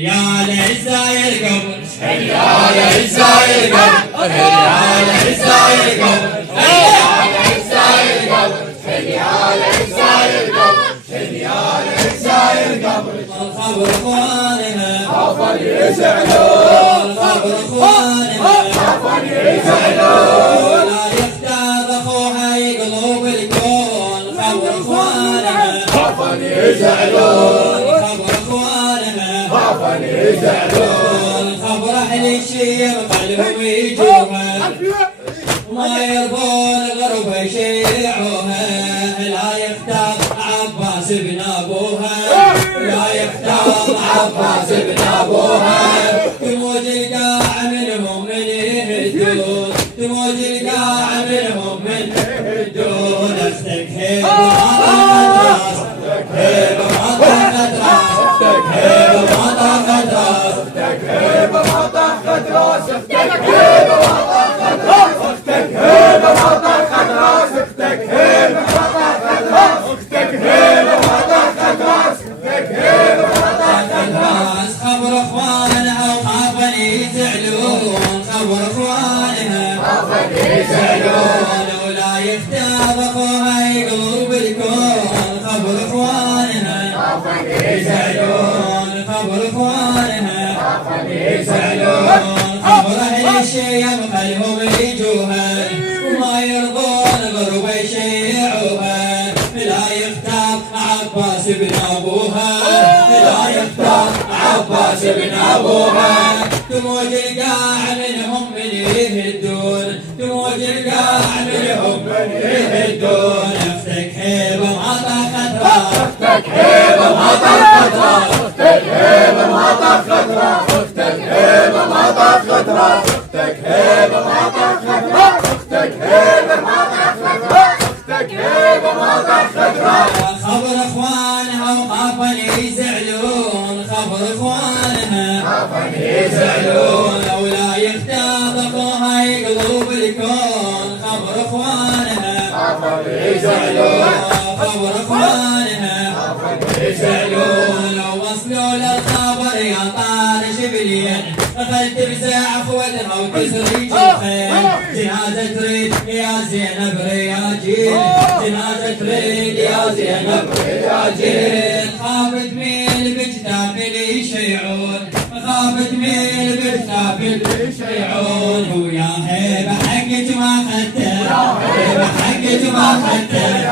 يا لعزاير قبر يا لعزاير قبر يا لعزاير قبر يا لعزاير قبر يا لعزاير قبر يا لعزاير قبر الخبر اخوانها خافوا يزعلون الخبر اخوانها خافوا يزعلون لا يختار اخوها يقلب الكون خبر اخوانها خافوا يزعلون خبر اخوانها خافوا يزعلون خبر اهل الشير قلبهم يجوها وما يرضون الغرب يشيعوها لا يختار عباس بن ابوها لا يختار عباس بن ابوها تموت القاع منهم من يهدون تموت القاع منهم من يهدون اختك هيبه ما طاقت راس اختك هيبه ما طاقت راس اختك هيبه ما طاقت راس اختك هيبه ما طاقت راس اختك هيبه ما طاقت راس اختك هيبه ما طاقت راس اختك هيبه ما طاقت راس اختك هيبه ما طاقت راس خبر اخوانها وخافن يزعلون خبر اخوانها خافوا يزعلون ولا يختار اخوها يقلب الكون خبر اخوانها خافوا يزعلون خبر اخوانها خافوا يزعلون خبر اهل الشيم خلهم يجوها وما يرضون غرب يشيعوها لا يختار عباس بن ابوها لا يختار عباس بن ابوها تموت القاع منهم من يهدون تموت القاع منهم من يهدون اختك هيبه ما طاقت راس اختك هيبه ما طاقت راس اختك هيبه ما طاقت راس اختك هيبه ما طاقت راس اختك هيبه ما طاقت راس اختك هيبه ما طاقت راس اختك هيبه ما طاقت راس خبر اخوانها وخافن يزعلون خبر اخوانها خافوا يزعلون ولا يختار اخوها يقلب الكون خبر اخوانها خافوا يزعلون خبر اخوانها خافوا يزعلون لو وصلوا للخبر يا طال شبلين اخذت بزعف ودها وتسري جيخين جنازة تريد يا زينب رياجين جنازة تريد يا زينب رياجين خافت من بكتاب اللي يشيعون خافت من بكتاب اللي يشيعون ويا هيبة حقك ما خدته هيبة حقك ما خدته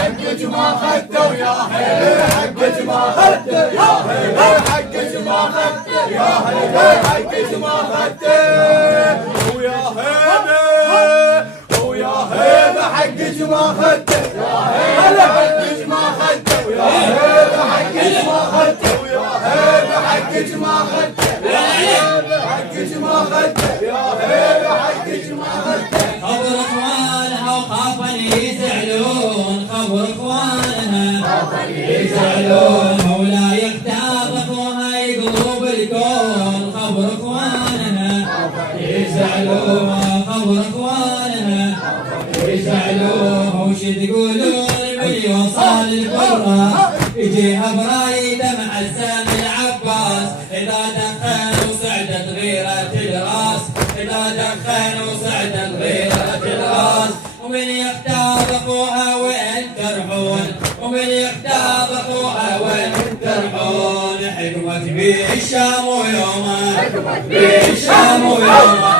حقك ما خدته يا هيبة حقك ما خدته يا هيبة حقك ما خدته يا هيبة حقك ما خدته ويا هيبة ويا هيبة حقك ما خدته يا هيبة حقك ما خدته ويا هيبة حقك ما خدته ويا هيبة حقك ما خدته يا هيبة حقك ما خدته يا هيبة حقك ما خدته خبر اخوانها وخافن يزعلون خبر اخوانها خافوا يزعلون ولا يختار اخوها يقلب الكون خبر اخوانها خافوا يزعلون خبر اخوانها يزعلون وش تقولون من وصل القرى يجيها برايده مع السام العباس اذا دخن وصعدت غيرة الراس اذا دخن وصعدت غيرة الراس ومن يختار اخوها وين ترحون ومن يختار اخوها وين ترحون حكمة بالشام ويوما حكمة بالشام ويوما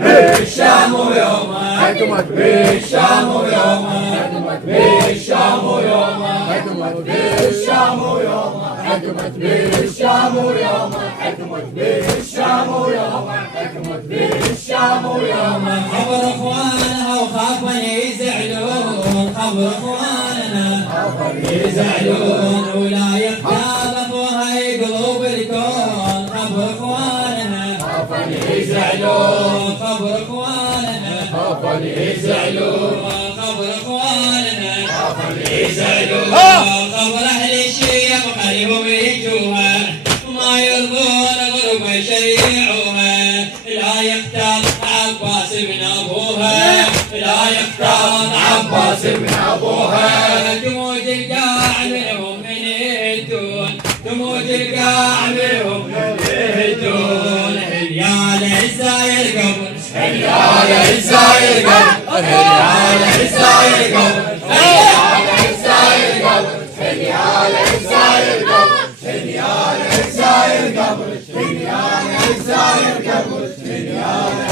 بالشام ويوما حكمة بالشام ويوما حكمة بالشام ويوما حكمة بالشام ويوما حكمة بالشام ويوما حكمة بالشام ويوما حكمة بالشام ويوما خبر اخوانها وخافن يزعلون خبر اخوانها خافوا يزعلون ولا يختار اخوها يقلب الكون خبر اخوانها خافوا يزعلون خبر اخوانها خافوا يزعلون خبر اخوانها خافوا يزعلون خبر اهل الشيم خليهم يجوها وما يرضون غرب يشيعوها لا يختار عباس بن ابوها لا يختار عباس بن ابوها تموت القاع منهم من يهدون تموت القاع منهم القبر هني على عزة القبر هني على عزة القبر هني على عزة القبر هني على عزة القبر هني على عزة القبر هني على عزة القبر هني على